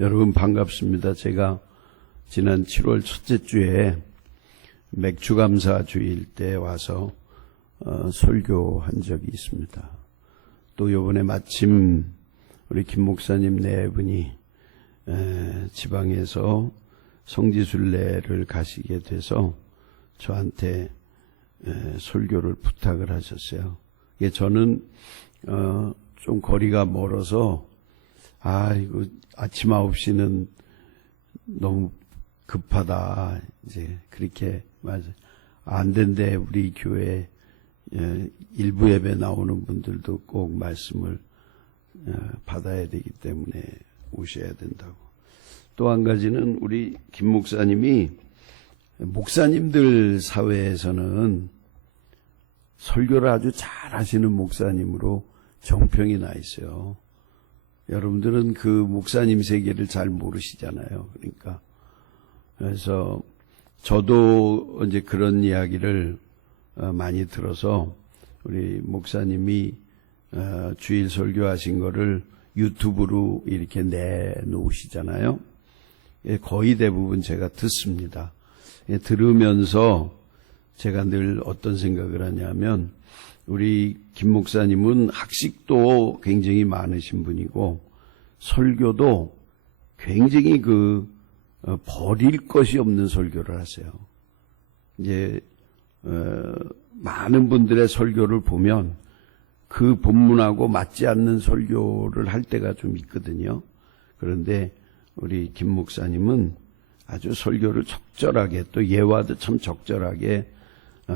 여러분 반갑습니다. 제가 지난 7월 첫째 주에 맥주감사 주일 때 와서 설교한 적이 있습니다. 또 이번에 마침 우리 김 목사님 네 분이 지방에서 성지순례를 가시게 돼서 저한테 설교를 부탁을 하셨어요. 저는 좀 거리가 멀어서 이거 아침 9시는 너무 급하다. 이제 그렇게 안 된대. 우리 교회 일부 예배 나오는 분들도 꼭 말씀을 받아야 되기 때문에 오셔야 된다고. 또 한 가지는 우리 김 목사님이 목사님들 사회에서는 설교를 아주 잘 하시는 목사님으로 정평이 나 있어요. 여러분들은 그 목사님 세계를 잘 모르시잖아요. 그러니까 그래서 저도 이제 그런 이야기를 많이 들어서 우리 목사님이 주일 설교하신 거를 유튜브로 이렇게 내놓으시잖아요. 거의 대부분 제가 듣습니다. 들으면서 제가 늘 어떤 생각을 하냐면 우리 김 목사님은 학식도 굉장히 많으신 분이고 설교도 굉장히 버릴 것이 없는 설교를 하세요. 이제 많은 분들의 설교를 보면 그 본문하고 맞지 않는 설교를 할 때가 좀 있거든요. 그런데 우리 김 목사님은 아주 설교를 적절하게 또 예화도 참 적절하게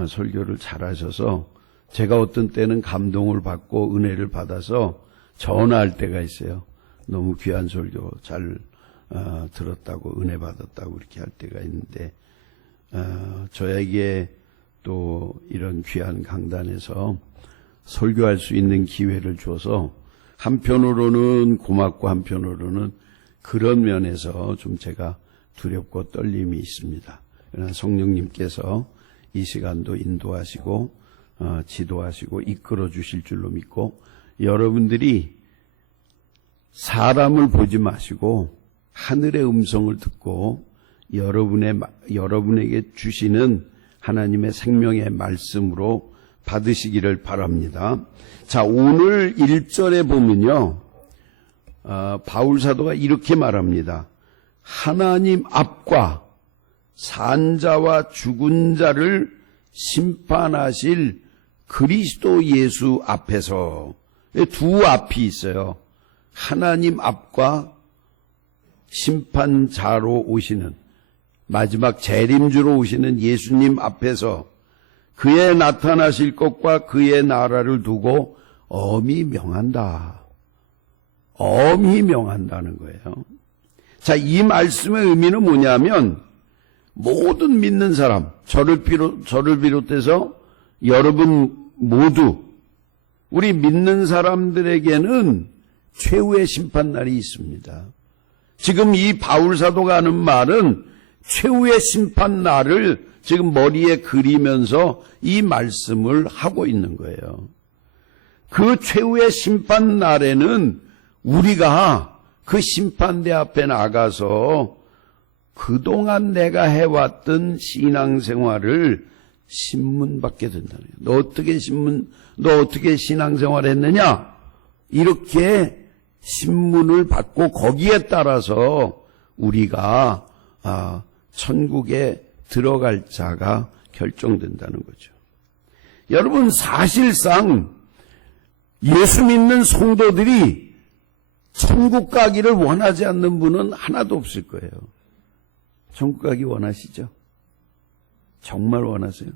설교를 잘하셔서 제가 어떤 때는 감동을 받고 은혜를 받아서 전화할 때가 있어요. 너무 귀한 설교 잘 들었다고 은혜 받았다고 이렇게 할 때가 있는데 저에게 또 이런 귀한 강단에서 설교할 수 있는 기회를 줘서 한편으로는 고맙고 한편으로는 그런 면에서 좀 제가 두렵고 떨림이 있습니다. 그러나 성령님께서 이 시간도 인도하시고 지도하시고 이끌어 주실 줄로 믿고 여러분들이 사람을 보지 마시고 하늘의 음성을 듣고 여러분에게 주시는 하나님의 생명의 말씀으로 받으시기를 바랍니다. 자, 오늘 1절에 보면요. 바울 사도가 이렇게 말합니다. 하나님 앞과 산자와 죽은 자를 심판하실 그리스도 예수 앞에서 두 앞이 있어요. 하나님 앞과 심판자로 오시는 마지막 재림주로 오시는 예수님 앞에서 그의 나타나실 것과 그의 나라를 두고 엄히 명한다. 엄히 명한다는 거예요. 자, 이 말씀의 의미는 뭐냐면 모든 믿는 사람, 저를 비롯해서 여러분 모두 우리 믿는 사람들에게는 최후의 심판날이 있습니다. 지금 이 바울 사도가 하는 말은 최후의 심판날을 지금 머리에 그리면서 이 말씀을 하고 있는 거예요. 그 최후의 심판날에는 우리가 그 심판대 앞에 나가서 그동안 내가 해왔던 신앙생활을 신문받게 된다는 거예요. 너 어떻게 신앙생활 했느냐? 이렇게 신문을 받고 거기에 따라서 우리가 천국에 들어갈 자가 결정된다는 거죠. 여러분, 사실상 예수 믿는 성도들이 천국 가기를 원하지 않는 분은 하나도 없을 거예요. 천국 가기 원하시죠? 정말 원하세요?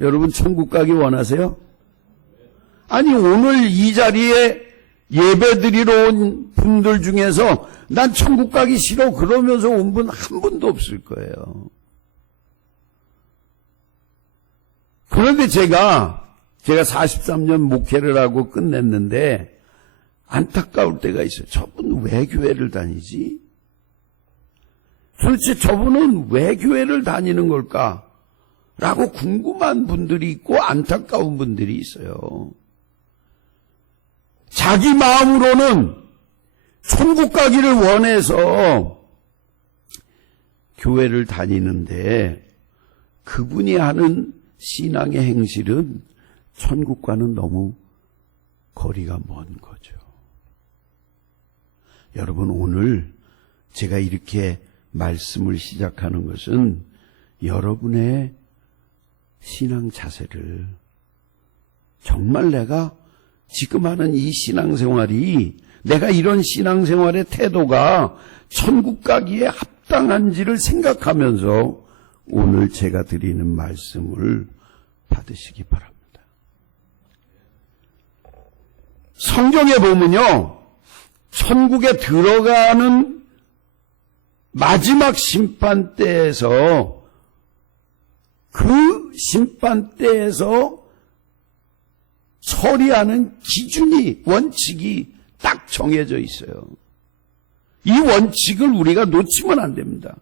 여러분, 천국 가기 원하세요? 아니, 오늘 이 자리에 예배드리러 온 분들 중에서 난 천국 가기 싫어 그러면서 온 분 한 분도 없을 거예요. 그런데 제가 43년 목회를 하고 끝냈는데 안타까울 때가 있어요. 저분 왜 교회를 다니지? 도대체 저분은 왜 교회를 다니는 걸까? 라고 궁금한 분들이 있고 안타까운 분들이 있어요. 자기 마음으로는 천국 가기를 원해서 교회를 다니는데 그분이 하는 신앙의 행실은 천국과는 너무 거리가 먼 거죠. 여러분, 오늘 제가 이렇게 말씀을 시작하는 것은 여러분의 신앙 자세를, 정말 내가 지금 하는 이 신앙생활이, 내가 이런 신앙생활의 태도가 천국 가기에 합당한지를 생각하면서 오늘 제가 드리는 말씀을 받으시기 바랍니다. 성경에 보면요, 천국에 들어가는 마지막 심판대에서, 그 심판대에서 처리하는 기준이, 원칙이 딱 정해져 있어요. 이 원칙을 우리가 놓치면 안 됩니다.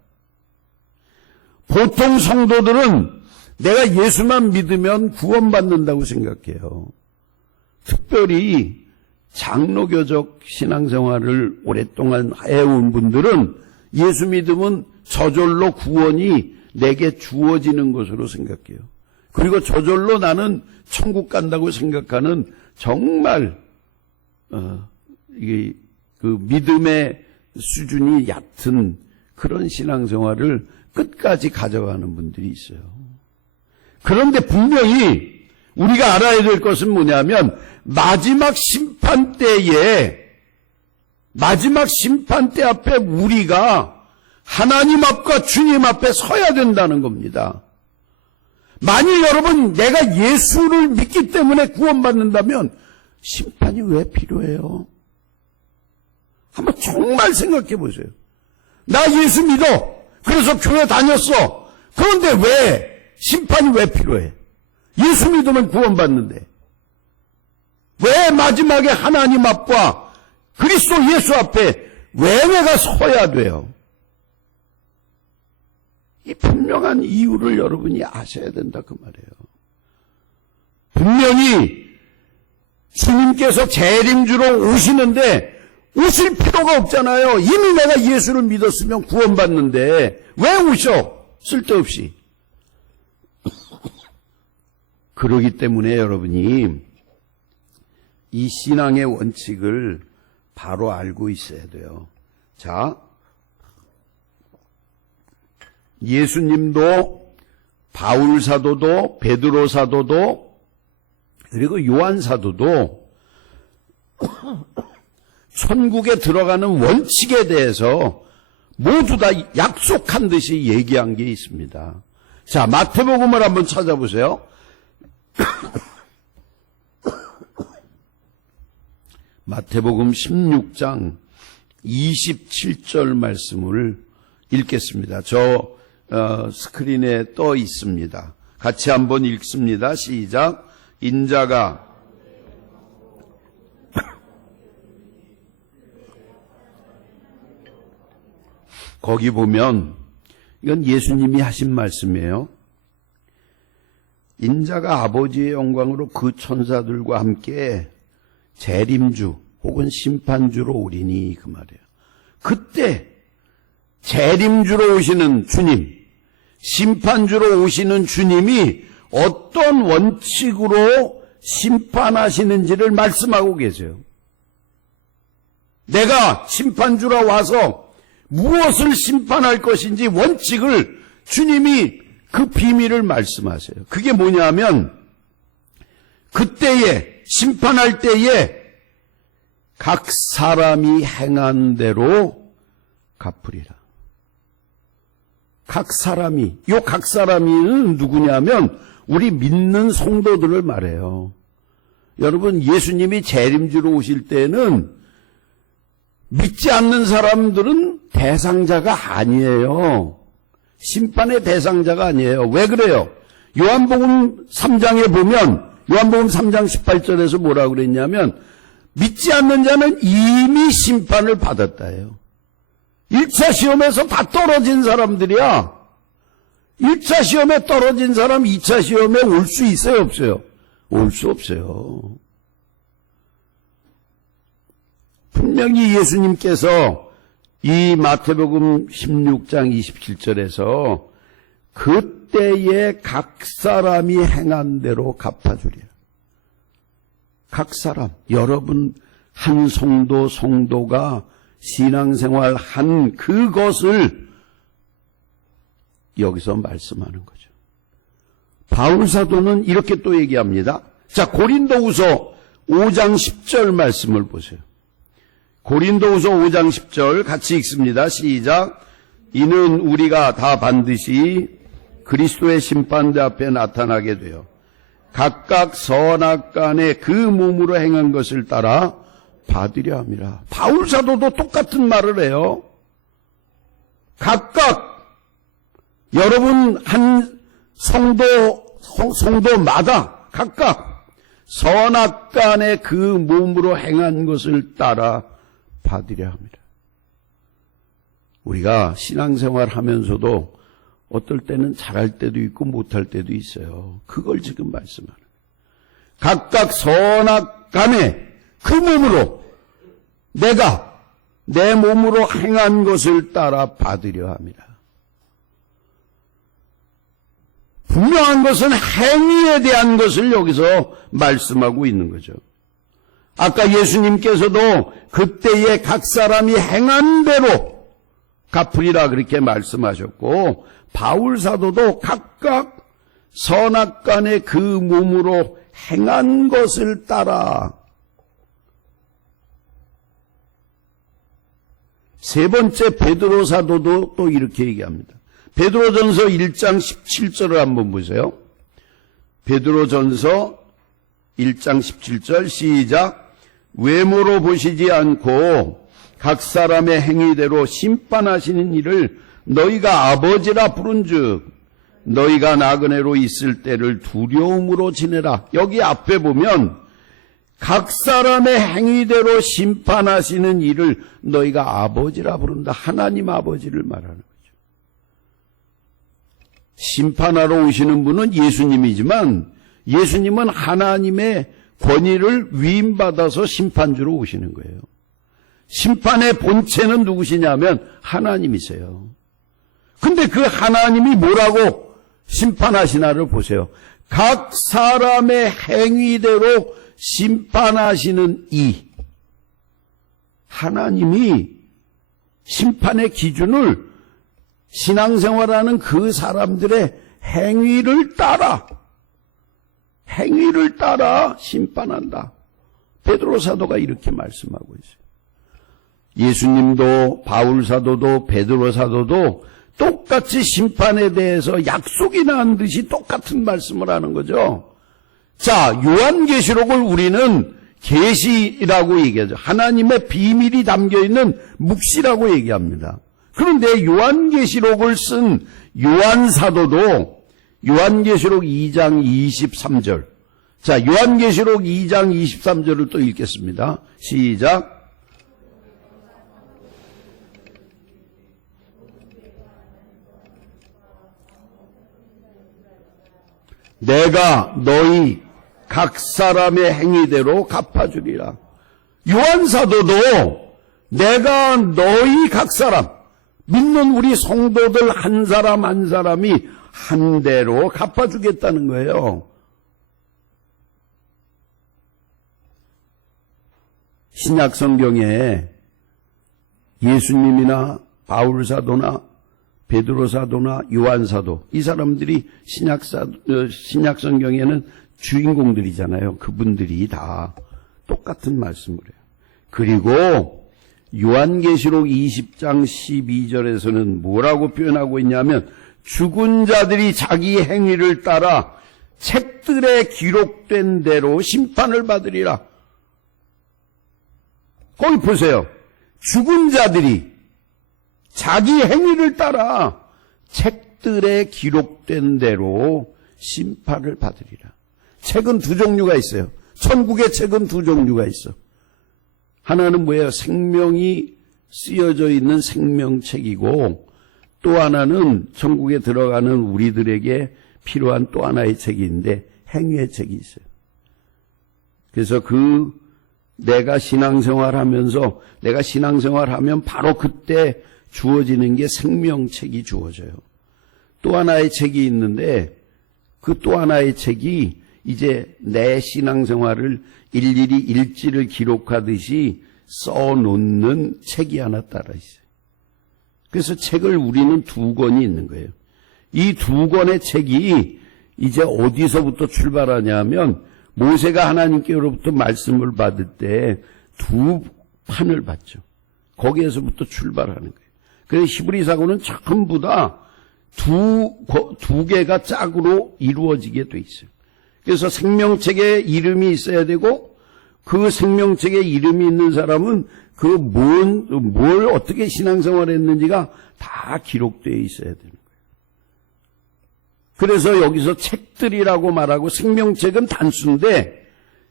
보통 성도들은 내가 예수만 믿으면 구원받는다고 생각해요. 특별히 장로교적 신앙생활을 오랫동안 해온 분들은 예수 믿으면 저절로 구원이 내게 주어지는 것으로 생각해요. 그리고 저절로 나는 천국 간다고 생각하는 정말 이게 그 믿음의 수준이 얕은 그런 신앙생활을 끝까지 가져가는 분들이 있어요. 그런데 분명히 우리가 알아야 될 것은 뭐냐면 마지막 심판대에, 마지막 심판대 앞에 우리가 하나님 앞과 주님 앞에 서야 된다는 겁니다. 만일 여러분 내가 예수를 믿기 때문에 구원받는다면 심판이 왜 필요해요? 한번 정말 생각해 보세요. 나 예수 믿어. 그래서 교회 다녔어. 그런데 왜 심판이 왜 필요해? 예수 믿으면 구원받는데 왜 마지막에 하나님 앞과 그리스도 예수 앞에 왜 내가 서야 돼요? 이 분명한 이유를 여러분이 아셔야 된다 그 말이에요. 분명히 주님께서 재림주로 오시는데 오실 필요가 없잖아요. 이미 내가 예수를 믿었으면 구원받는데 왜 오셔? 쓸데없이. 그러기 때문에 여러분이 이 신앙의 원칙을 바로 알고 있어야 돼요. 자, 예수님도 바울 사도도 베드로 사도도 그리고 요한 사도도 천국에 들어가는 원칙에 대해서 모두 다 약속한 듯이 얘기한 게 있습니다. 자, 마태복음을 한번 찾아보세요. 마태복음 16장 27절 말씀을 읽겠습니다. 저 스크린에 떠 있습니다. 같이 한번 읽습니다. 시작. 인자가 거기 보면 이건 예수님이 하신 말씀이에요. 인자가 아버지의 영광으로 그 천사들과 함께 재림주 혹은 심판주로 오리니 그 말이에요. 그때 재림주로 오시는 주님, 심판주로 오시는 주님이 어떤 원칙으로 심판하시는지를 말씀하고 계세요. 내가 심판주로 와서 무엇을 심판할 것인지 원칙을 주님이 그 비밀을 말씀하세요. 그게 뭐냐면 그때에 심판할 때에 각 사람이 행한 대로 갚으리라. 각 사람이, 요 각 사람이는 누구냐면 우리 믿는 성도들을 말해요. 여러분, 예수님이 재림주로 오실 때는 믿지 않는 사람들은 대상자가 아니에요. 심판의 대상자가 아니에요. 왜 그래요? 요한복음 3장에 보면 요한복음 3장 18절에서 뭐라고 그랬냐면 믿지 않는 자는 이미 심판을 받았다예요. 1차 시험에서 다 떨어진 사람들이야. 1차 시험에 떨어진 사람 2차 시험에 올 수 있어요, 없어요? 올 수 없어요. 분명히 예수님께서 이 마태복음 16장 27절에서 그때에 각 사람이 행한 대로 갚아주리라. 각 사람, 여러분 한 성도가 신앙생활 한 그것을 여기서 말씀하는 거죠. 바울 사도는 이렇게 또 얘기합니다. 자, 고린도후서 5장 10절 말씀을 보세요. 고린도후서 5장 10절 같이 읽습니다. 시작. 이는 우리가 다 반드시 그리스도의 심판대 앞에 나타나게 되어 각각 선악간에 그 몸으로 행한 것을 따라 받으려 함이라. 바울 사도도 똑같은 말을 해요. 각각 여러분 한 성도마다 각각 선악간에 그 몸으로 행한 것을 따라 받으려 합니다. 우리가 신앙생활 하면서도 어떨 때는 잘할 때도 있고 못할 때도 있어요. 그걸 지금 말씀하는 거예요. 각각 선악간에 그 몸으로 내가 내 몸으로 행한 것을 따라 받으려 합니다. 분명한 것은 행위에 대한 것을 여기서 말씀하고 있는 거죠. 아까 예수님께서도 그때에 각 사람이 행한 대로 갚으리라 그렇게 말씀하셨고 바울 사도도 각각 선악간에 그 몸으로 행한 것을 따라 세 번째 베드로 사도도 또 이렇게 얘기합니다. 베드로전서 1장 17절을 한번 보세요. 베드로전서 1장 17절 시작. 외모로 보시지 않고 각 사람의 행위대로 심판하시는 이를 너희가 아버지라 부른즉 너희가 나그네로 있을 때를 두려움으로 지내라. 여기 앞에 보면 각 사람의 행위대로 심판하시는 이를 너희가 아버지라 부른다. 하나님 아버지를 말하는 거죠. 심판하러 오시는 분은 예수님이지만 예수님은 하나님의 권위를 위임받아서 심판주로 오시는 거예요. 심판의 본체는 누구시냐면 하나님이세요. 근데 그 하나님이 뭐라고 심판하시나를 보세요. 각 사람의 행위대로 심판하시는 이 하나님이 심판의 기준을 신앙생활하는 그 사람들의 행위를 따라 심판한다. 베드로 사도가 이렇게 말씀하고 있어요. 예수님도 바울 사도도 베드로 사도도 똑같이 심판에 대해서 약속이 난 듯이 똑같은 말씀을 하는 거죠. 자, 요한계시록을 우리는 계시라고 얘기하죠. 하나님의 비밀이 담겨있는 묵시라고 얘기합니다. 그런데 요한계시록을 쓴 요한사도도 요한계시록 2장 23절. 자, 요한계시록 2장 23절을 또 읽겠습니다. 시작. 내가 너희 각 사람의 행위대로 갚아주리라. 요한사도도 내가 너희 각 사람, 믿는 우리 성도들 한 사람 한 사람이 한 대로 갚아주겠다는 거예요. 신약 성경에 예수님이나 바울 사도나 베드로 사도나 요한 사도 이 사람들이 신약 성경에는 주인공들이잖아요. 그분들이 다 똑같은 말씀을 해요. 그리고 요한계시록 20장 12절에서는 뭐라고 표현하고 있냐면 죽은 자들이 자기 행위를 따라 책들에 기록된 대로 심판을 받으리라. 거기 보세요. 죽은 자들이 자기 행위를 따라 책들에 기록된 대로 심판을 받으리라. 책은 두 종류가 있어요. 천국의 책은 두 종류가 있어. 하나는 뭐예요? 생명이 쓰여져 있는 생명책이고, 또 하나는 천국에 들어가는 우리들에게 필요한 또 하나의 책이 있는데 행위의 책이 있어요. 그래서 내가 신앙생활하면서 내가 신앙생활하면 바로 그때 주어지는 게 생명책이 주어져요. 또 하나의 책이 있는데 그 또 하나의 책이 이제 내 신앙생활을 일일이 일지를 기록하듯이 써놓는 책이 하나 따라 있어요. 그래서 책을 우리는 두 권이 있는 거예요. 이 두 권의 책이 이제 어디서부터 출발하냐면 모세가 하나님께로부터 말씀을 받을 때 두 판을 받죠. 거기에서부터 출발하는 거예요. 그래서 히브리서는 전부 다 두 개가 짝으로 이루어지게 돼 있어요. 그래서 생명책에 이름이 있어야 되고 그 생명책에 이름이 있는 사람은 뭘 어떻게 신앙생활을 했는지가 다 기록되어 있어야 되는 거예요. 그래서 여기서 책들이라고 말하고 생명책은 단수인데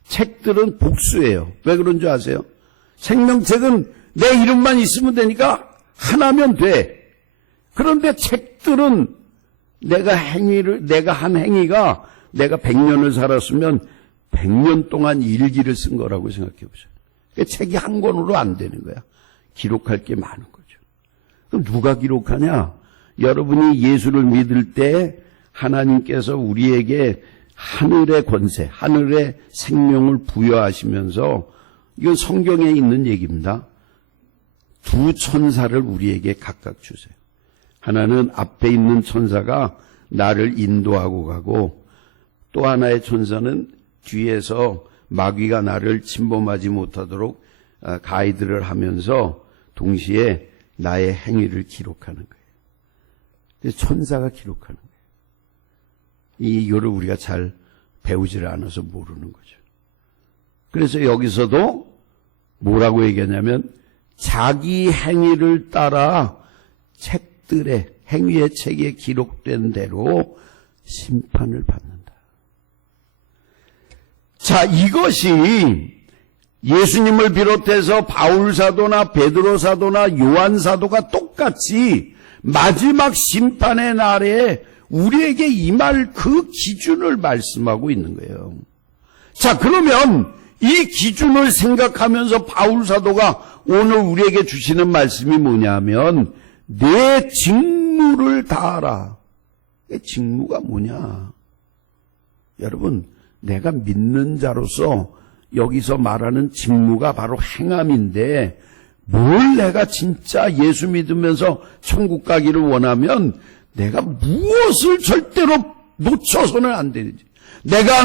책들은 복수예요. 왜 그런 줄 아세요? 생명책은 내 이름만 있으면 되니까 하나면 돼. 그런데 책들은 내가 한 행위가 내가 100년을 살았으면 100년 동안 일기를 쓴 거라고 생각해 보세요. 그러니까 책이 한 권으로 안 되는 거야. 기록할 게 많은 거죠. 그럼 누가 기록하냐? 여러분이 예수를 믿을 때 하나님께서 우리에게 하늘의 권세, 하늘의 생명을 부여하시면서, 이건 성경에 있는 얘기입니다. 두 천사를 우리에게 각각 주세요. 하나는 앞에 있는 천사가 나를 인도하고 가고, 또 하나의 천사는 뒤에서 마귀가 나를 침범하지 못하도록 가이드를 하면서 동시에 나의 행위를 기록하는 거예요. 천사가 기록하는 거예요. 이거를 우리가 잘 배우지를 않아서 모르는 거죠. 그래서 여기서도 뭐라고 얘기하냐면 자기 행위를 따라 책들의 행위의 책에 기록된 대로 심판을 받는다. 자, 이것이 예수님을 비롯해서 바울 사도나 베드로 사도나 요한 사도가 똑같이 마지막 심판의 날에 우리에게 임할 그 기준을 말씀하고 있는 거예요. 자, 그러면 이 기준을 생각하면서 바울 사도가 오늘 우리에게 주시는 말씀이 뭐냐면 내 직무를 다하라. 내 직무가 뭐냐? 여러분, 내가 믿는 자로서 여기서 말하는 직무가 바로 행함인데 뭘 내가 진짜 예수 믿으면서 천국 가기를 원하면 내가 무엇을 절대로 놓쳐서는 안 되는지, 내가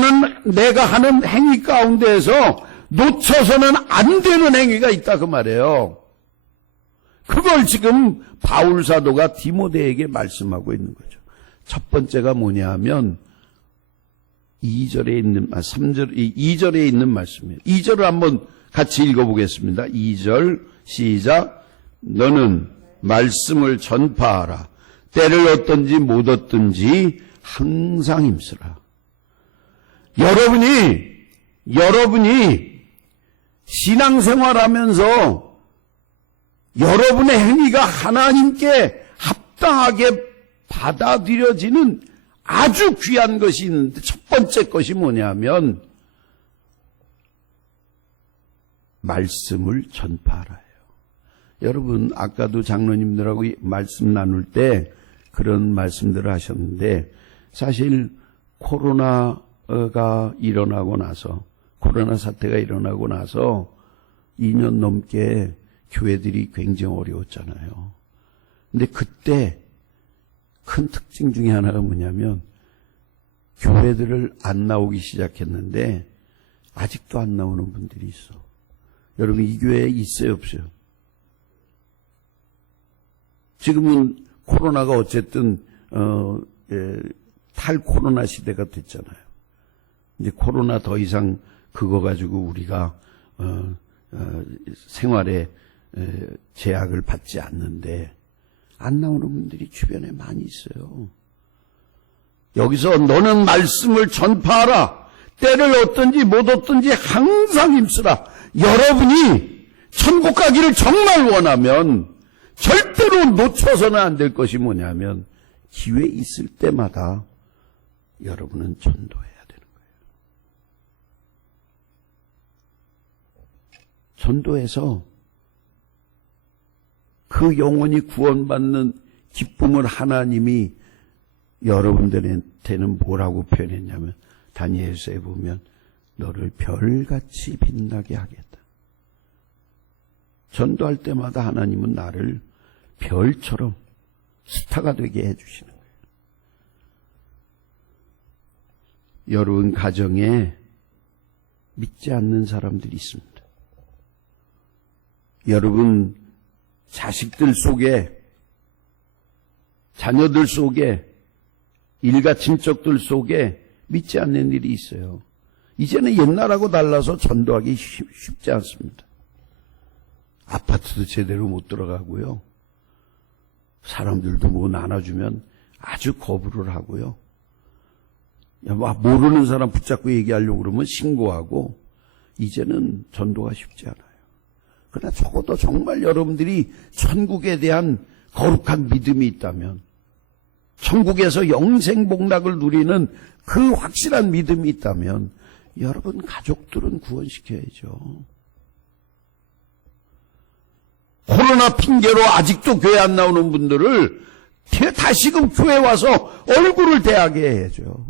하는 행위 가운데에서 놓쳐서는 안 되는 행위가 있다 그 말이에요. 그걸 지금 바울 사도가 디모데에게 말씀하고 있는 거죠. 첫 번째가 뭐냐 하면 2절에 있는 말씀이에요. 2절을 한번 같이 읽어보겠습니다. 2절 시작. 너는 말씀을 전파하라. 때를 얻든지 못 얻든지 항상 힘쓰라. 여러분이 신앙생활하면서 여러분의 행위가 하나님께 합당하게 받아들여지는 아주 귀한 것이 있는데 첫 번째 것이 뭐냐면 말씀을 전파하라요. 여러분 아까도 장로님들하고 말씀 나눌 때 그런 말씀들을 하셨는데 사실 코로나가 일어나고 나서 코로나 사태가 일어나고 나서 2년 넘게 교회들이 굉장히 어려웠잖아요. 근데 그때 큰 특징 중에 하나가 뭐냐면 교회들을 안 나오기 시작했는데 아직도 안 나오는 분들이 있어. 여러분 이 교회에 있어요 없어요? 지금은 코로나가 어쨌든 탈코로나 시대가 됐잖아요. 이제 코로나 더 이상 그거 가지고 우리가 생활에 제약을 받지 않는데 안 나오는 분들이 주변에 많이 있어요. 여기서 너는 말씀을 전파하라. 때를 얻든지 못 얻든지 항상 힘쓰라. 여러분이 천국 가기를 정말 원하면 절대로 놓쳐서는 안 될 것이 뭐냐면 기회 있을 때마다 여러분은 전도해야 되는 거예요. 전도해서 그 영혼이 구원받는 기쁨을 하나님이 여러분들한테는 뭐라고 표현했냐면 다니엘서에 보면 너를 별같이 빛나게 하겠다. 전도할 때마다 하나님은 나를 별처럼 스타가 되게 해주시는 거예요. 여러분 가정에 믿지 않는 사람들이 있습니다. 여러분 자식들 속에, 자녀들 속에, 일가 친척들 속에 믿지 않는 일이 있어요. 이제는 옛날하고 달라서 전도하기 쉽지 않습니다. 아파트도 제대로 못 들어가고요. 사람들도 뭐 나눠주면 아주 거부를 하고요. 모르는 사람 붙잡고 얘기하려고 그러면 신고하고, 이제는 전도가 쉽지 않아요. 그러나 적어도 정말 여러분들이 천국에 대한 거룩한 믿음이 있다면, 천국에서 영생복락을 누리는 그 확실한 믿음이 있다면 여러분 가족들은 구원시켜야죠. 코로나 핑계로 아직도 교회 안 나오는 분들을 다시금 교회 와서 얼굴을 대하게 해야죠.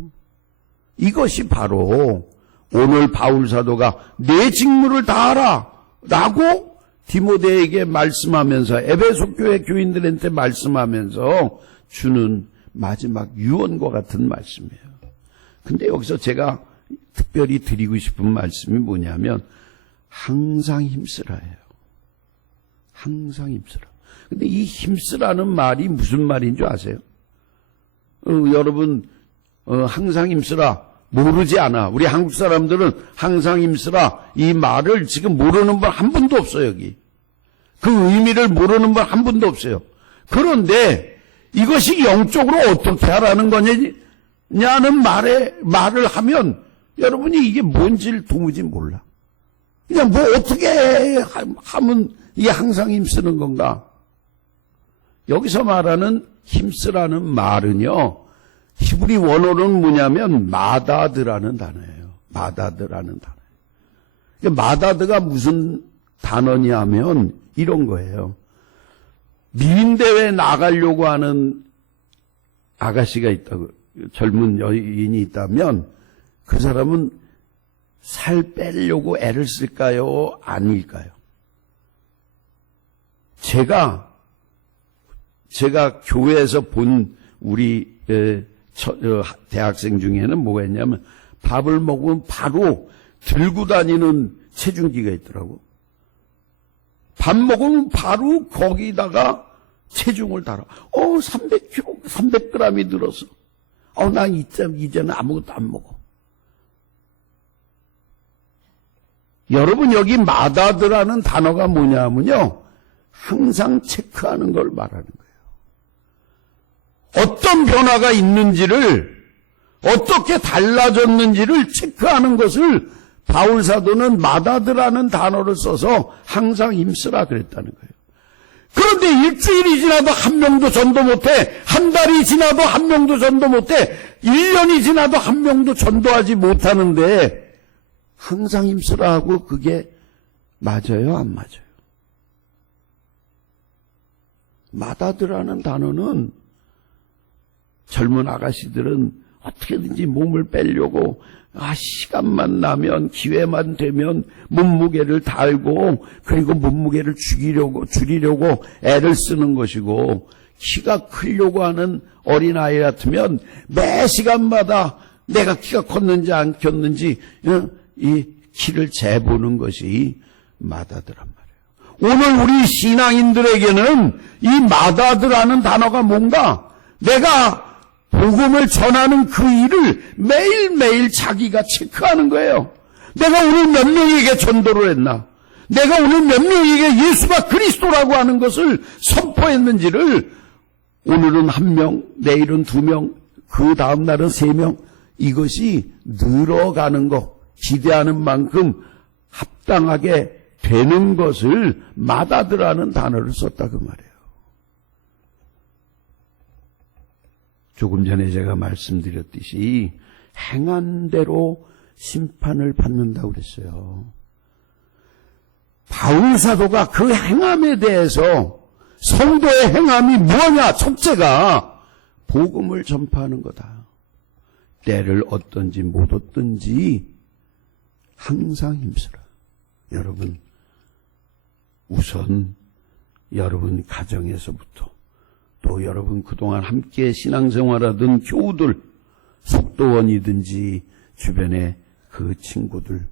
이것이 바로 오늘 바울 사도가 내 직무를 다하라 라고 디모데에게 말씀하면서, 에베소 교회 교인들한테 말씀하면서 주는 마지막 유언과 같은 말씀이에요. 근데 여기서 제가 특별히 드리고 싶은 말씀이 뭐냐면 항상 힘쓰라예요. 항상 힘쓰라. 근데 이 힘쓰라는 말이 무슨 말인 줄 아세요? 여러분 항상 힘쓰라 모르지 않아. 우리 한국 사람들은 항상 힘쓰라 이 말을 지금 모르는 분 한 분도 없어요. 여기 그 의미를 모르는 분 한 분도 없어요. 그런데 이것이 영적으로 어떻게 하라는 거냐는 말을 하면 여러분이 이게 뭔지를 도무지 몰라. 그냥 뭐 어떻게 하면 이게 항상 힘쓰는 건가? 여기서 말하는 힘쓰라는 말은요, 히브리 원어로는 뭐냐면 마다드라는 단어예요. 마다드라는 단어. 마다드가 무슨 단어냐면 이런 거예요. 미인대회 나가려고 하는 아가씨가 있다고, 젊은 여인이 있다면 그 사람은 살 빼려고 애를 쓸까요? 아닐까요? 제가 교회에서 본 우리 대학생 중에는 뭐가 있냐면 밥을 먹으면 바로 들고 다니는 체중기가 있더라고. 밥 먹으면 바로 거기다가 체중을 달아. 300kg, 300g이 늘었어. 나 이제는 아무것도 안 먹어. 여러분 여기 마다드라는 단어가 뭐냐면요, 항상 체크하는 걸 말하는 거예요. 어떤 변화가 있는지를, 어떻게 달라졌는지를 체크하는 것을 바울 사도는 마다드라는 단어를 써서 항상 힘쓰라 그랬다는 거예요. 그런데 일주일이 지나도 한 명도 전도 못해, 한 달이 지나도 한 명도 전도 못해, 1년이 지나도 한 명도 전도하지 못하는데 항상 힘쓰라 하고 그게 맞아요? 안 맞아요? 마다드라는 단어는 젊은 아가씨들은 어떻게든지 몸을 빼려고 시간만 나면, 기회만 되면 몸무게를 달고, 그리고 몸무게를 줄이려고 애를 쓰는 것이고, 키가 크려고 하는 어린아이 같으면 매 시간마다 내가 키가 컸는지 안 컸는지 이 키를 재보는 것이 마다드란 말이에요. 오늘 우리 신앙인들에게는 이 마다드라는 단어가 뭔가, 내가 복음을 전하는 그 일을 매일매일 자기가 체크하는 거예요. 내가 오늘 몇 명에게 전도를 했나? 내가 오늘 몇 명에게 예수가 그리스도라고 하는 것을 선포했는지를 오늘은 1명, 내일은 2명, 그 다음 날은 3명. 이것이 늘어가는 것, 기대하는 만큼 합당하게 되는 것을 마다드라는 단어를 썼다 그 말이에요. 조금 전에 제가 말씀드렸듯이 행한 대로 심판을 받는다고 그랬어요. 바울 사도가 그 행함에 대해서 성도의 행함이 뭐냐? 첫째가 복음을 전파하는 거다. 때를 얻든지 못 얻든지 항상 힘쓰라. 여러분, 우선 여러분 가정에서부터 또 여러분 그동안 함께 신앙생활하던 교우들, 속도원이든지 주변의 그 친구들,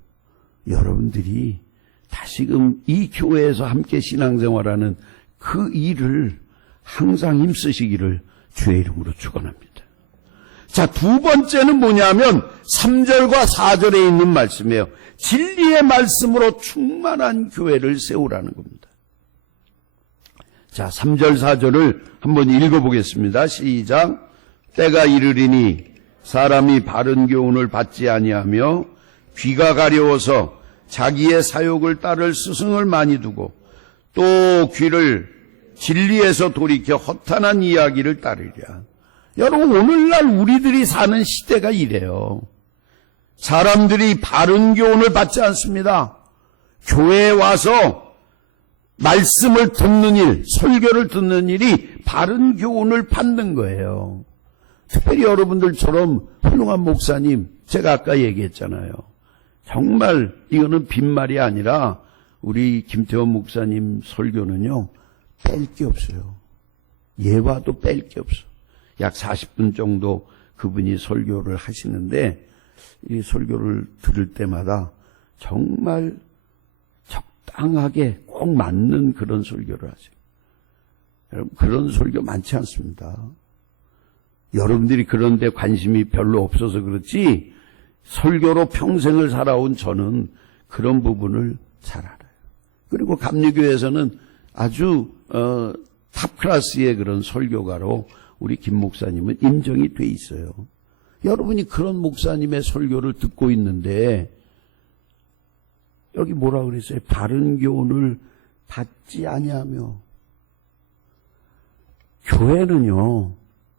여러분들이 다시금 이 교회에서 함께 신앙생활하는 그 일을 항상 힘쓰시기를 주의 이름으로 축원합니다. 자, 두 번째는 뭐냐면 3절과 4절에 있는 말씀이에요. 진리의 말씀으로 충만한 교회를 세우라는 겁니다. 자, 3절 4절을 한번 읽어보겠습니다. 시작. 때가 이르리니 사람이 바른 교훈을 받지 아니하며 귀가 가려워서 자기의 사욕을 따를 스승을 많이 두고 또 귀를 진리에서 돌이켜 허탄한 이야기를 따르랴. 여러분, 오늘날 우리들이 사는 시대가 이래요. 사람들이 바른 교훈을 받지 않습니다. 교회에 와서 말씀을 듣는 일, 설교를 듣는 일이 바른 교훈을 받는 거예요. 특별히 여러분들처럼 훌륭한 목사님, 제가 아까 얘기했잖아요. 정말 이거는 빈말이 아니라 우리 김태원 목사님 설교는요, 뺄 게 없어요. 예화도 뺄 게 없어. 약 40분 정도 그분이 설교를 하시는데 이 설교를 들을 때마다 정말 적당하게 꼭 맞는 그런 설교를 하세요. 여러분, 그런 설교 많지 않습니다. 여러분들이 그런 데 관심이 별로 없어서 그렇지 설교로 평생을 살아온 저는 그런 부분을 잘 알아요. 그리고 감리교에서는 아주 탑 클래스의 그런 설교가로 우리 김 목사님은 인정이 돼 있어요. 여러분이 그런 목사님의 설교를 듣고 있는데 여기 뭐라 그랬어요? 바른 교훈을 받지 아니하며. 교회는요,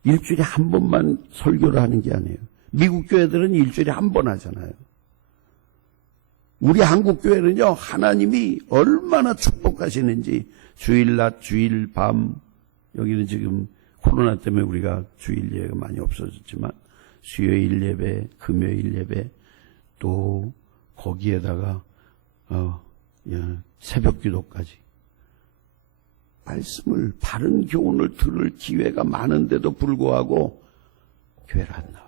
일주일에 한 번만 설교를 하는 게 아니에요. 미국 교회들은 일주일에 한 번 하잖아요. 우리 한국 교회는요, 하나님이 얼마나 축복하시는지 주일낮, 주일밤, 여기는 지금 코로나 때문에 우리가 주일 예배가 많이 없어졌지만 수요일 예배, 금요일 예배, 또 거기에다가 새벽 기도까지 말씀을, 바른 교훈을 들을 기회가 많은데도 불구하고 교회를 안 나와요.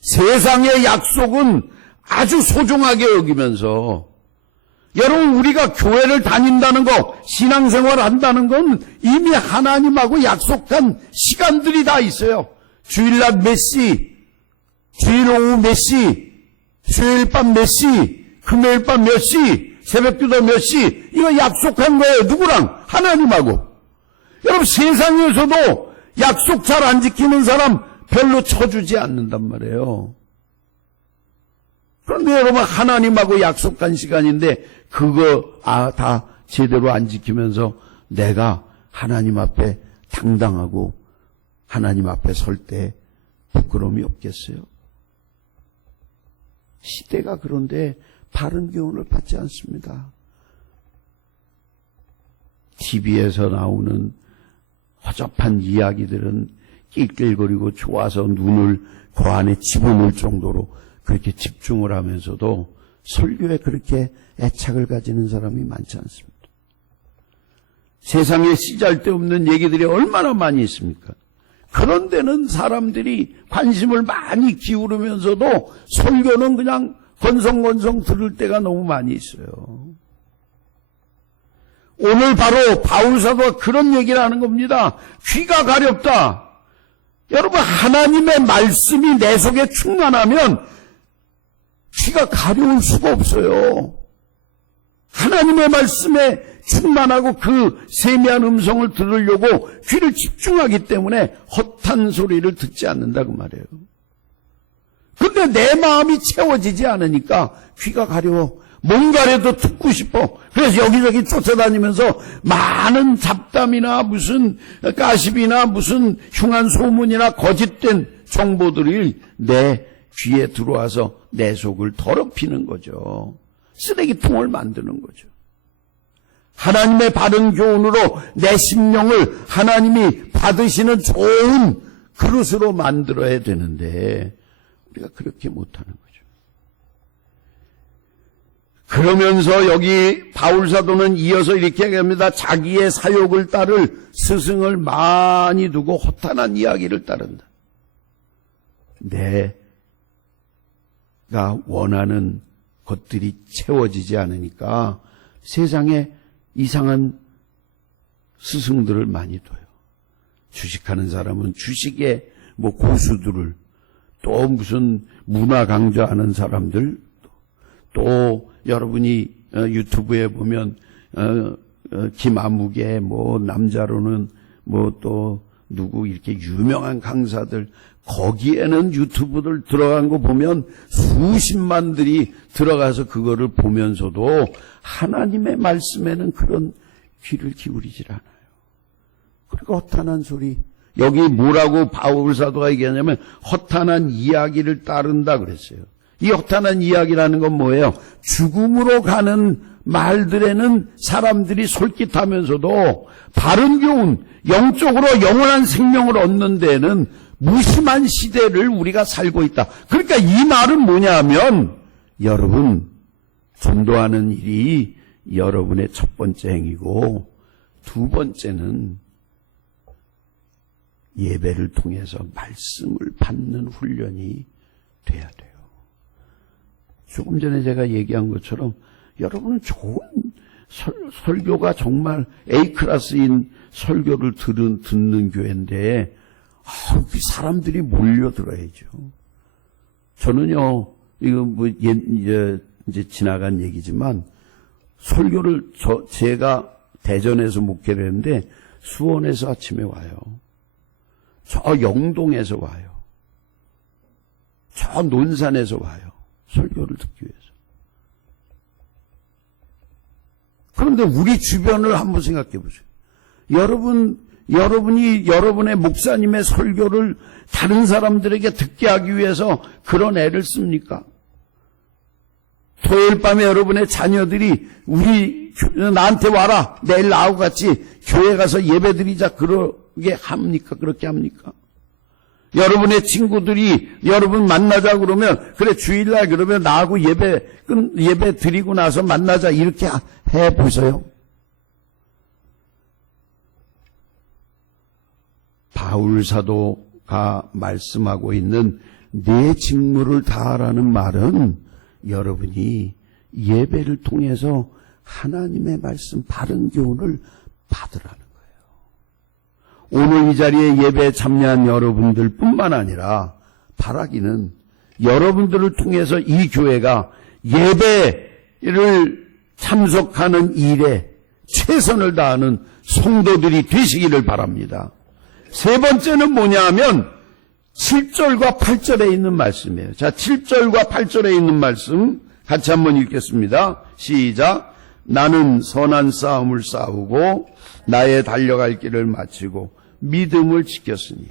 세상의 약속은 아주 소중하게 여기면서 여러분, 우리가 교회를 다닌다는 거, 신앙생활을 한다는 건 이미 하나님하고 약속한 시간들이 다 있어요. 주일날 몇 시, 주일 오후 몇 시, 수요일 밤 몇 시, 금요일 밤 몇 시, 새벽기도 몇 시, 이거 약속한 거예요. 누구랑? 하나님하고. 여러분, 세상에서도 약속 잘 안 지키는 사람 별로 쳐주지 않는단 말이에요. 그런데 여러분, 하나님하고 약속한 시간인데 그거 다 제대로 안 지키면서 내가 하나님 앞에 당당하고 하나님 앞에 설 때 부끄러움이 없겠어요? 시대가 그런데 바른 교훈을 받지 않습니다. TV에서 나오는 허접한 이야기들은 낄낄거리고 좋아서 눈을 그 안에 집어넣을 정도로 그렇게 집중을 하면서도 설교에 그렇게 애착을 가지는 사람이 많지 않습니다. 세상에 쓰잘데없는 얘기들이 얼마나 많이 있습니까? 그런 데는 사람들이 관심을 많이 기울이면서도 설교는 그냥 건성건성 들을 때가 너무 많이 있어요. 오늘 바로 바울사도가 그런 얘기를 하는 겁니다. 귀가 가렵다. 여러분, 하나님의 말씀이 내 속에 충만하면 귀가 가려울 수가 없어요. 하나님의 말씀에 충만하고 그 세미한 음성을 들으려고 귀를 집중하기 때문에 헛한 소리를 듣지 않는다고 말해요. 근데 내 마음이 채워지지 않으니까 귀가 가려워. 뭔가라도 듣고 싶어. 그래서 여기저기 쫓아다니면서 많은 잡담이나 무슨 가십이나 무슨 흉한 소문이나 거짓된 정보들이 내 귀에 들어와서 내 속을 더럽히는 거죠. 쓰레기통을 만드는 거죠. 하나님의 바른 교훈으로 내 심령을 하나님이 받으시는 좋은 그릇으로 만들어야 되는데 우리가 그렇게 못하는 거죠. 그러면서 여기 바울 사도는 이어서 이렇게 얘기합니다. 자기의 사욕을 따를 스승을 많이 두고 허탄한 이야기를 따른다. 내가 원하는 것들이 채워지지 않으니까 세상에 이상한 스승들을 많이 둬요. 주식하는 사람은 주식에 고수들을, 또 무슨 문화 강조하는 사람들, 또 여러분이 유튜브에 보면 김아무개 남자로는 또 누구 이렇게 유명한 강사들, 거기에는 유튜브들 들어간 거 보면 수십만들이 들어가서 그거를 보면서도 하나님의 말씀에는 그런 귀를 기울이질 않아요. 그리고 허탄한 소리, 여기 뭐라고 바울 사도가 얘기하냐면 허탄한 이야기를 따른다 그랬어요. 이 허탄한 이야기라는 건 뭐예요? 죽음으로 가는 말들에는 사람들이 솔깃하면서도 바른 교훈, 영적으로 영원한 생명을 얻는 데는 무심한 시대를 우리가 살고 있다. 그러니까 이 말은 뭐냐 하면 여러분, 전도하는 일이 여러분의 첫 번째 행위고 두 번째는 예배를 통해서 말씀을 받는 훈련이 돼야 돼요. 조금 전에 제가 얘기한 것처럼 여러분은 좋은 설교가 정말 A클래스인 설교를 듣는 교회인데 사람들이 몰려들어야죠. 저는요, 이거 이제 지나간 얘기지만 설교를 제가 대전에서 목회를 했는데 수원에서 아침에 와요. 저 영동에서 와요. 저 논산에서 와요. 설교를 듣기 위해서. 그런데 우리 주변을 한번 생각해 보세요. 여러분이 여러분의 목사님의 설교를 다른 사람들에게 듣게 하기 위해서 그런 애를 씁니까? 토요일 밤에 여러분의 자녀들이 나한테 와라, 내일 나하고 같이 교회 가서 예배 드리자, 그러게 합니까? 그렇게 합니까? 여러분의 친구들이 여러분 만나자 그러면, 그래 주일날 그러면 나하고 예배 드리고 나서 만나자, 이렇게 해보세요. 바울 사도가 말씀하고 있는 내 직무를 다하라는 말은 여러분이 예배를 통해서 하나님의 말씀, 바른 교훈을 받으라는 거예요. 오늘 이 자리에 예배에 참여한 여러분들 뿐만 아니라 바라기는 여러분들을 통해서 이 교회가 예배를 참석하는 일에 최선을 다하는 성도들이 되시기를 바랍니다. 세 번째는 뭐냐 하면 7절과 8절에 있는 말씀이에요. 자, 7절과 8절에 있는 말씀 같이 한번 읽겠습니다. 시작. 나는 선한 싸움을 싸우고 나의 달려갈 길을 마치고 믿음을 지켰으니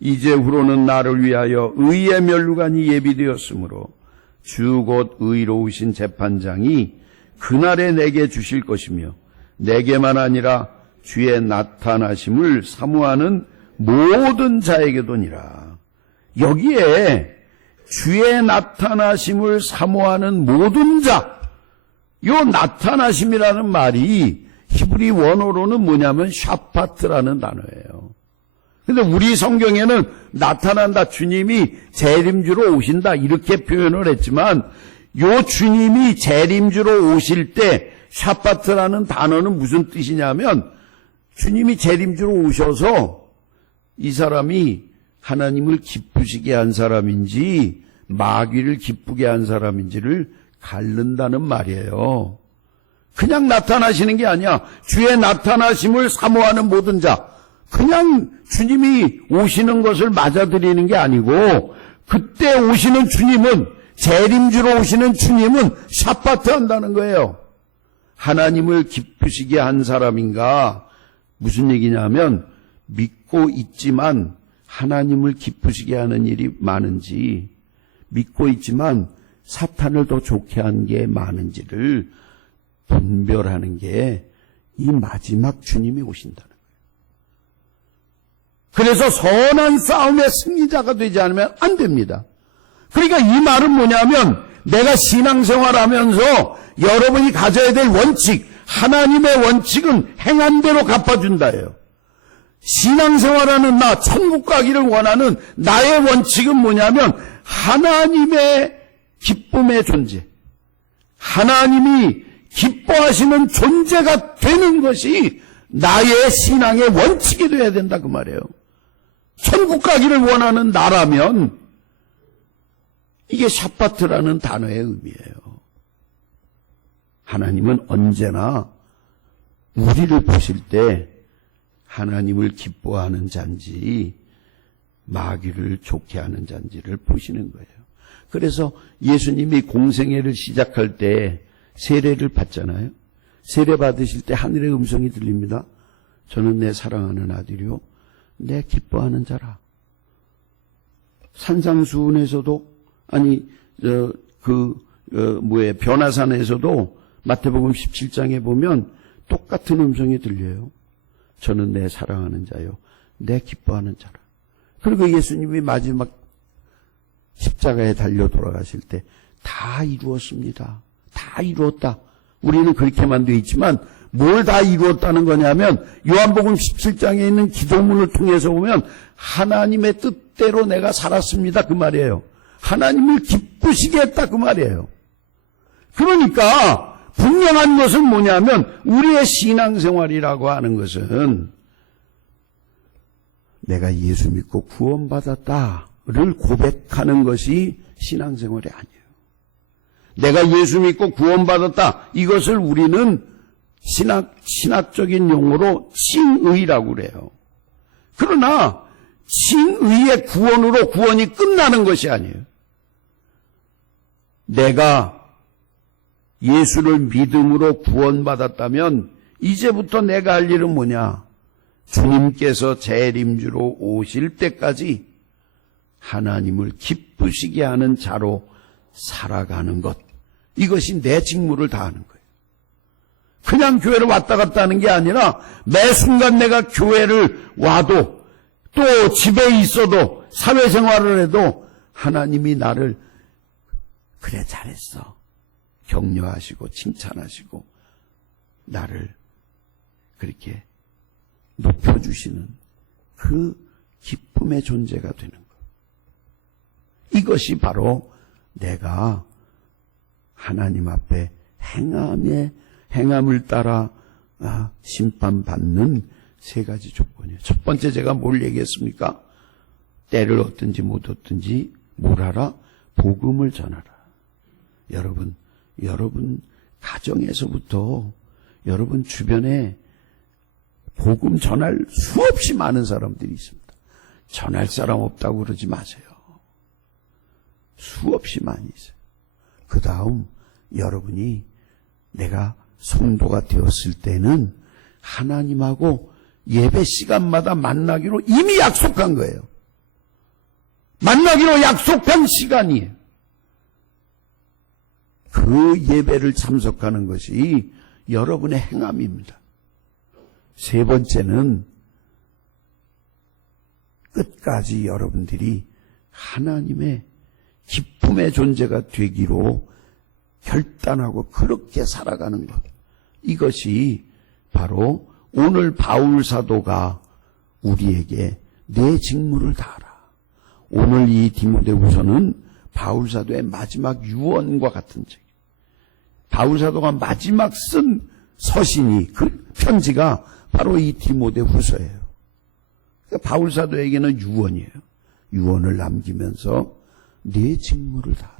이제후로는 나를 위하여 의의 면류관이 예비되었으므로 주 곧 의로우신 재판장이 그날에 내게 주실 것이며 내게만 아니라 주의 나타나심을 사모하는 모든 자에게도니라. 여기에 주의 나타나심을 사모하는 모든 자, 요 나타나심이라는 말이 히브리 원어로는 뭐냐면 샤파트라는 단어예요. 근데 우리 성경에는 나타난다, 주님이 재림주로 오신다, 이렇게 표현을 했지만 요 주님이 재림주로 오실 때 샤파트라는 단어는 무슨 뜻이냐면 주님이 재림주로 오셔서 이 사람이 하나님을 기쁘시게 한 사람인지 마귀를 기쁘게 한 사람인지를 가른다는 말이에요. 그냥 나타나시는 게 아니야. 주의 나타나심을 사모하는 모든 자. 그냥 주님이 오시는 것을 맞아들이는 게 아니고, 그때 오시는 주님은, 재림주로 오시는 주님은 샤파트 한다는 거예요. 하나님을 기쁘시게 한 사람인가? 무슨 얘기냐면, 믿고 있지만 하나님을 기쁘시게 하는 일이 많은지, 믿고 있지만 사탄을 더 좋게 한 게 많은지를 분별하는 게 이 마지막 주님이 오신다는 거예요. 그래서 선한 싸움의 승리자가 되지 않으면 안 됩니다. 그러니까 이 말은 뭐냐면, 내가 신앙생활하면서 여러분이 가져야 될 원칙, 하나님의 원칙은 행한 대로 갚아준다예요. 신앙생활하는 나, 천국 가기를 원하는 나의 원칙은 뭐냐면, 하나님의 기쁨의 존재, 하나님이 기뻐하시는 존재가 되는 것이 나의 신앙의 원칙이 되어야 된다 그 말이에요. 천국 가기를 원하는 나라면 이게 샤파트라는 단어의 의미예요. 하나님은 언제나 우리를 보실 때 하나님을 기뻐하는 자인지 마귀를 좋게 하는 자인지를 보시는 거예요. 그래서 예수님이 공생애를 시작할 때 세례를 받잖아요. 세례 받으실 때 하늘의 음성이 들립니다. 저는 내 사랑하는 아들이요, 내 기뻐하는 자라. 산상수훈에서도, 아니 변화산에서도 마태복음 17장에 보면 똑같은 음성이 들려요. 저는 내 사랑하는 자요, 내 기뻐하는 자라. 그리고 예수님이 마지막 십자가에 달려 돌아가실 때 다 이루었습니다. 다 이루었다. 우리는 그렇게만 돼 있지만 뭘 다 이루었다는 거냐면, 요한복음 17장에 있는 기도문을 통해서 보면 하나님의 뜻대로 내가 살았습니다 그 말이에요. 하나님을 기쁘시게 했다 그 말이에요. 그러니까 분명한 것은 뭐냐면, 우리의 신앙생활이라고 하는 것은 내가 예수 믿고 구원받았다를 고백하는 것이 신앙생활이 아니에요. 내가 예수 믿고 구원받았다, 이것을 우리는 신학적인 용어로 칭의라고 그래요. 그러나 칭의의 구원으로 구원이 끝나는 것이 아니에요. 내가 예수를 믿음으로 구원받았다면 이제부터 내가 할 일은 뭐냐? 주님께서 재림주로 오실 때까지 하나님을 기쁘시게 하는 자로 살아가는 것, 이것이 내 직무를 다하는 거예요. 그냥 교회를 왔다 갔다 하는 게 아니라 매 순간 내가 교회를 와도, 또 집에 있어도, 사회생활을 해도 하나님이 나를 그래 잘했어 격려하시고 칭찬하시고 나를 그렇게 높여주시는 그 기쁨의 존재가 되는 것. 이것이 바로 내가 하나님 앞에 행함을 따라 심판받는 세 가지 조건이에요. 첫 번째, 제가 뭘 얘기했습니까? 때를 얻든지 못 얻든지 뭘 하라? 복음을 전하라. 여러분 가정에서부터 여러분 주변에 복음 전할 수없이 많은 사람들이 있습니다. 전할 사람 없다고 그러지 마세요. 수없이 많이 있어요. 그 다음, 여러분이 내가 성도가 되었을 때는 하나님하고 예배 시간마다 만나기로 이미 약속한 거예요. 만나기로 약속한 시간이에요. 그 예배를 참석하는 것이 여러분의 행함입니다. 세 번째는 끝까지 여러분들이 하나님의 기쁨의 존재가 되기로 결단하고 그렇게 살아가는 것. 이것이 바로 오늘 바울 사도가 우리에게 내 직무를 다하라. 오늘 이 디모데후서는 바울 사도의 마지막 유언과 같은 책. 바울 사도가 마지막 쓴 서신이, 그 편지가 바로 이 디모데후서예요. 그러니까 바울 사도에게는 유언이에요. 유언을 남기면서 내 직무를 다하라.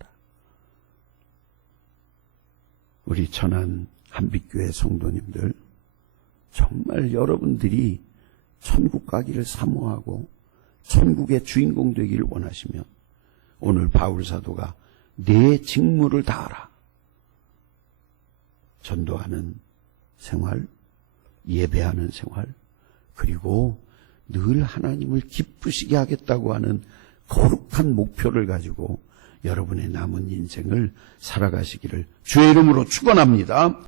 우리 천안 한빛교회 성도님들, 정말 여러분들이 천국 가기를 사모하고 천국의 주인공 되기를 원하시면 오늘 바울 사도가 내 직무를 다하라. 전도하는 생활, 예배하는 생활, 그리고 늘 하나님을 기쁘시게 하겠다고 하는 거룩한 목표를 가지고 여러분의 남은 인생을 살아가시기를 주의 이름으로 축원합니다.